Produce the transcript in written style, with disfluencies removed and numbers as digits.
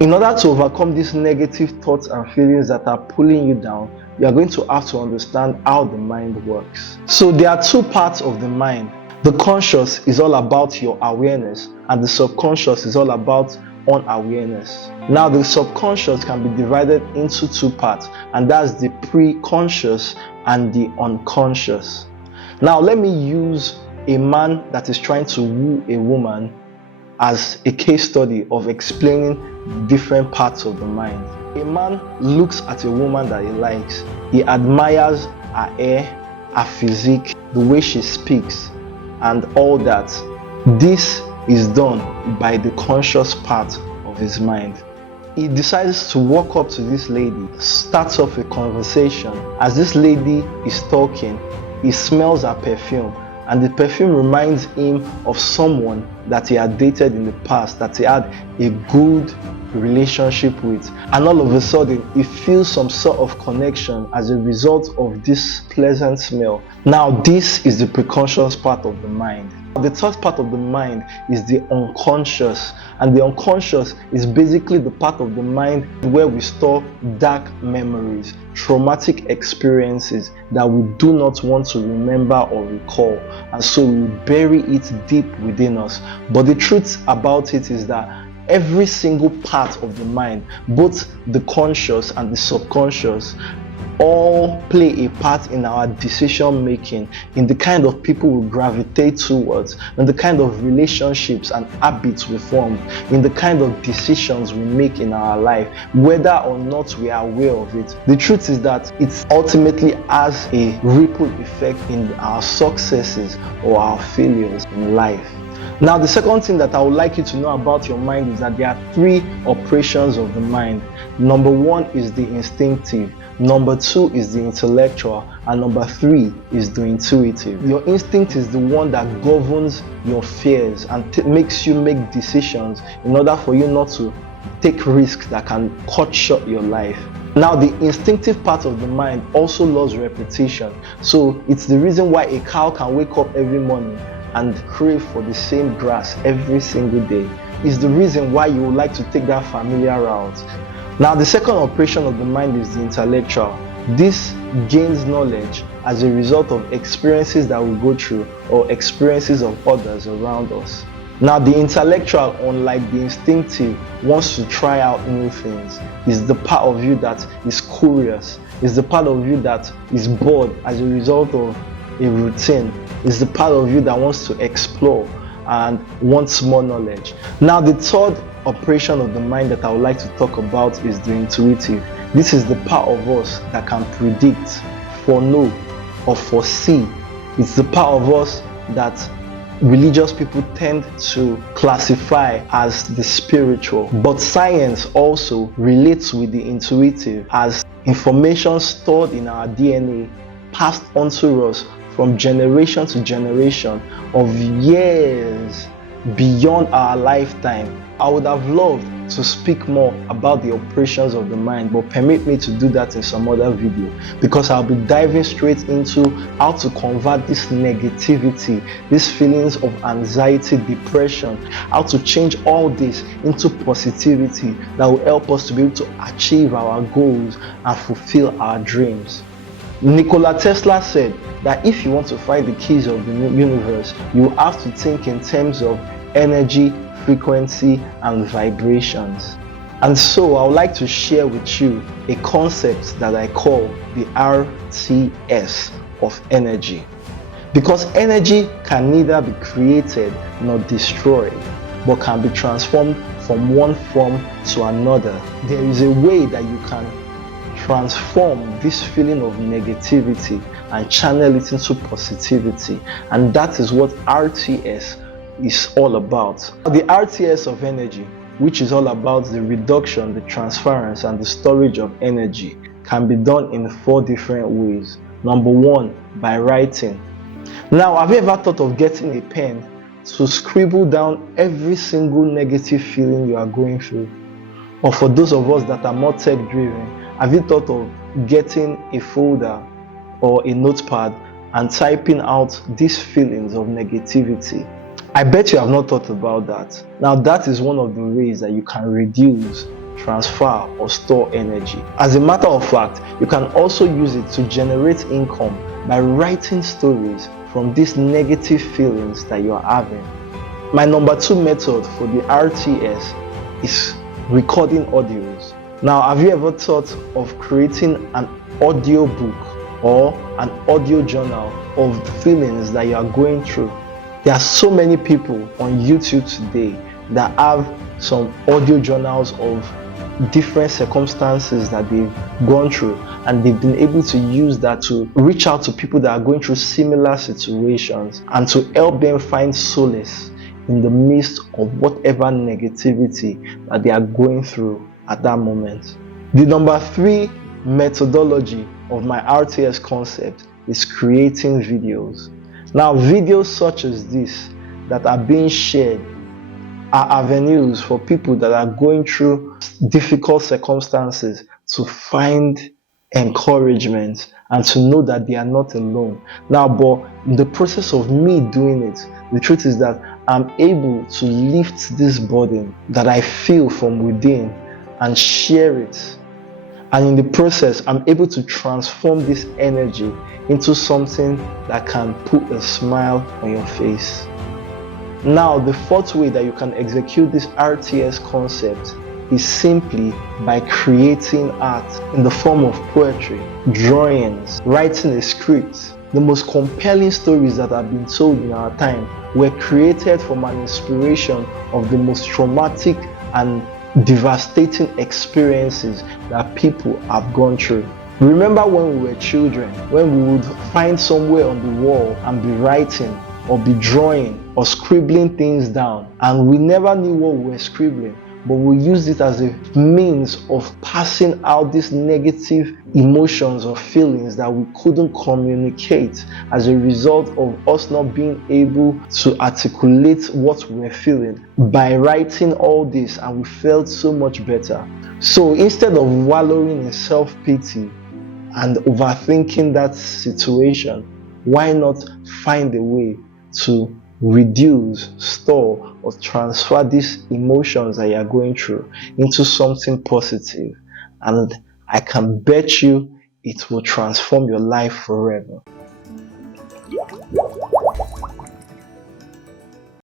In order to overcome these negative thoughts and feelings that are pulling you down, you are going to have to understand how the mind works. So there are two parts of the mind. The conscious is all about your awareness, and the subconscious is all about unawareness. Now, the subconscious can be divided into two parts, and that's the pre-conscious and the unconscious. Now, let me use a man that is trying to woo a woman as a case study of explaining different parts of the mind. A man looks at a woman that he likes. He admires her hair, her physique, the way she speaks, and all that. This is done by the conscious part of his mind. He decides to walk up to this lady, starts off a conversation. As this lady is talking, he smells her perfume, and the perfume reminds him of someone that he had dated in the past, that he had a good relationship with, and all of a sudden he feels some sort of connection as a result of this pleasant smell. Now, this is the preconscious part of the mind. The third part of the mind is the unconscious, and the unconscious is basically the part of the mind where we store dark memories, traumatic experiences that we do not want to remember or recall, and so we bury it deep within us. But the truth about it is that every single part of the mind, both the conscious and the subconscious, all play a part in our decision making, in the kind of people we gravitate towards, in the kind of relationships and habits we form, in the kind of decisions we make in our life, whether or not we are aware of it. The truth is that it ultimately has a ripple effect in our successes or our failures in life. Now, the second thing that I would like you to know about your mind is that there are three operations of the mind. Number one is the instinctive, number two is the intellectual, and number three is the intuitive. Your instinct is the one that governs your fears and makes you make decisions in order for you not to take risks that can cut short your life. Now, the instinctive part of the mind also loves repetition. So it's the reason why a cow can wake up every morning and crave for the same grass every single day. Is the reason why you would like to take that familiar route. Now, the second operation of the mind is the intellectual. This gains knowledge as a result of experiences that we go through or experiences of others around us. Now, the intellectual, unlike the instinctive, wants to try out new things. It's the part of you that is curious. It's the part of you that is bored as a result of a routine. It's the part of you that wants to explore and wants more knowledge. Now, the third operation of the mind that I would like to talk about is the intuitive. This is the part of us that can predict, foreknow, or foresee. It's the part of us that religious people tend to classify as the spiritual. But science also relates with the intuitive as information stored in our DNA, passed on to us from generation to generation of years beyond our lifetime. I would have loved to speak more about the operations of the mind, but permit me to do that in some other video, because I'll be diving straight into how to convert this negativity, these feelings of anxiety, depression, how to change all this into positivity that will help us to be able to achieve our goals and fulfill our dreams. Nikola Tesla said that if you want to find the keys of the universe, you have to think in terms of energy, frequency, and vibrations. And so I would like to share with you a concept that I call the RTS of energy. Because energy can neither be created nor destroyed, but can be transformed from one form to another. There is a way that you can transform this feeling of negativity and channel it into positivity, and that is what RTS is all about. The RTS of energy, which is all about the reduction, the transference, and the storage of energy, can be done in 4 different ways. Number one, by writing. Now, have you ever thought of getting a pen to scribble down every single negative feeling you are going through? Or for those of us that are more tech driven, have you thought of getting a folder or a notepad and typing out these feelings of negativity? I bet you have not thought about that. Now, that is one of the ways that you can reduce transfer, or store energy. As a matter of fact, you can also use it to generate income by writing stories from these negative feelings that you are having. My number 2 method for the RTS is recording audios. Now, have you ever thought of creating an audio book or an audio journal of the feelings that you are going through? There are so many people on YouTube today that have some audio journals of different circumstances that they've gone through, and they've been able to use that to reach out to people that are going through similar situations and to help them find solace in the midst of whatever negativity that they are going through at that moment. The number 3 methodology of my RTS concept is creating videos. Now, videos such as this that are being shared are avenues for people that are going through difficult circumstances to find encouragement and to know that they are not alone. Now, but in the process of me doing it, the truth is that I'm able to lift this burden that I feel from within and share it. And in the process, I'm able to transform this energy into something that can put a smile on your face. Now, the 4th way that you can execute this RTS concept is simply by creating art in the form of poetry, drawings, writing a script. The most compelling stories that have been told in our time were created from an inspiration of the most traumatic and devastating experiences that people have gone through. Remember when we were children, when we would find somewhere on the wall and be writing or be drawing or scribbling things down, and we never knew what we were scribbling, but we used it as a means of passing out these negative emotions or feelings that we couldn't communicate as a result of us not being able to articulate what we were feeling. By writing all this, and we felt so much better. So instead of wallowing in self-pity and overthinking that situation, why not find a way to reduce, store, or transfer these emotions that you are going through into something positive? And I can bet you it will transform your life forever.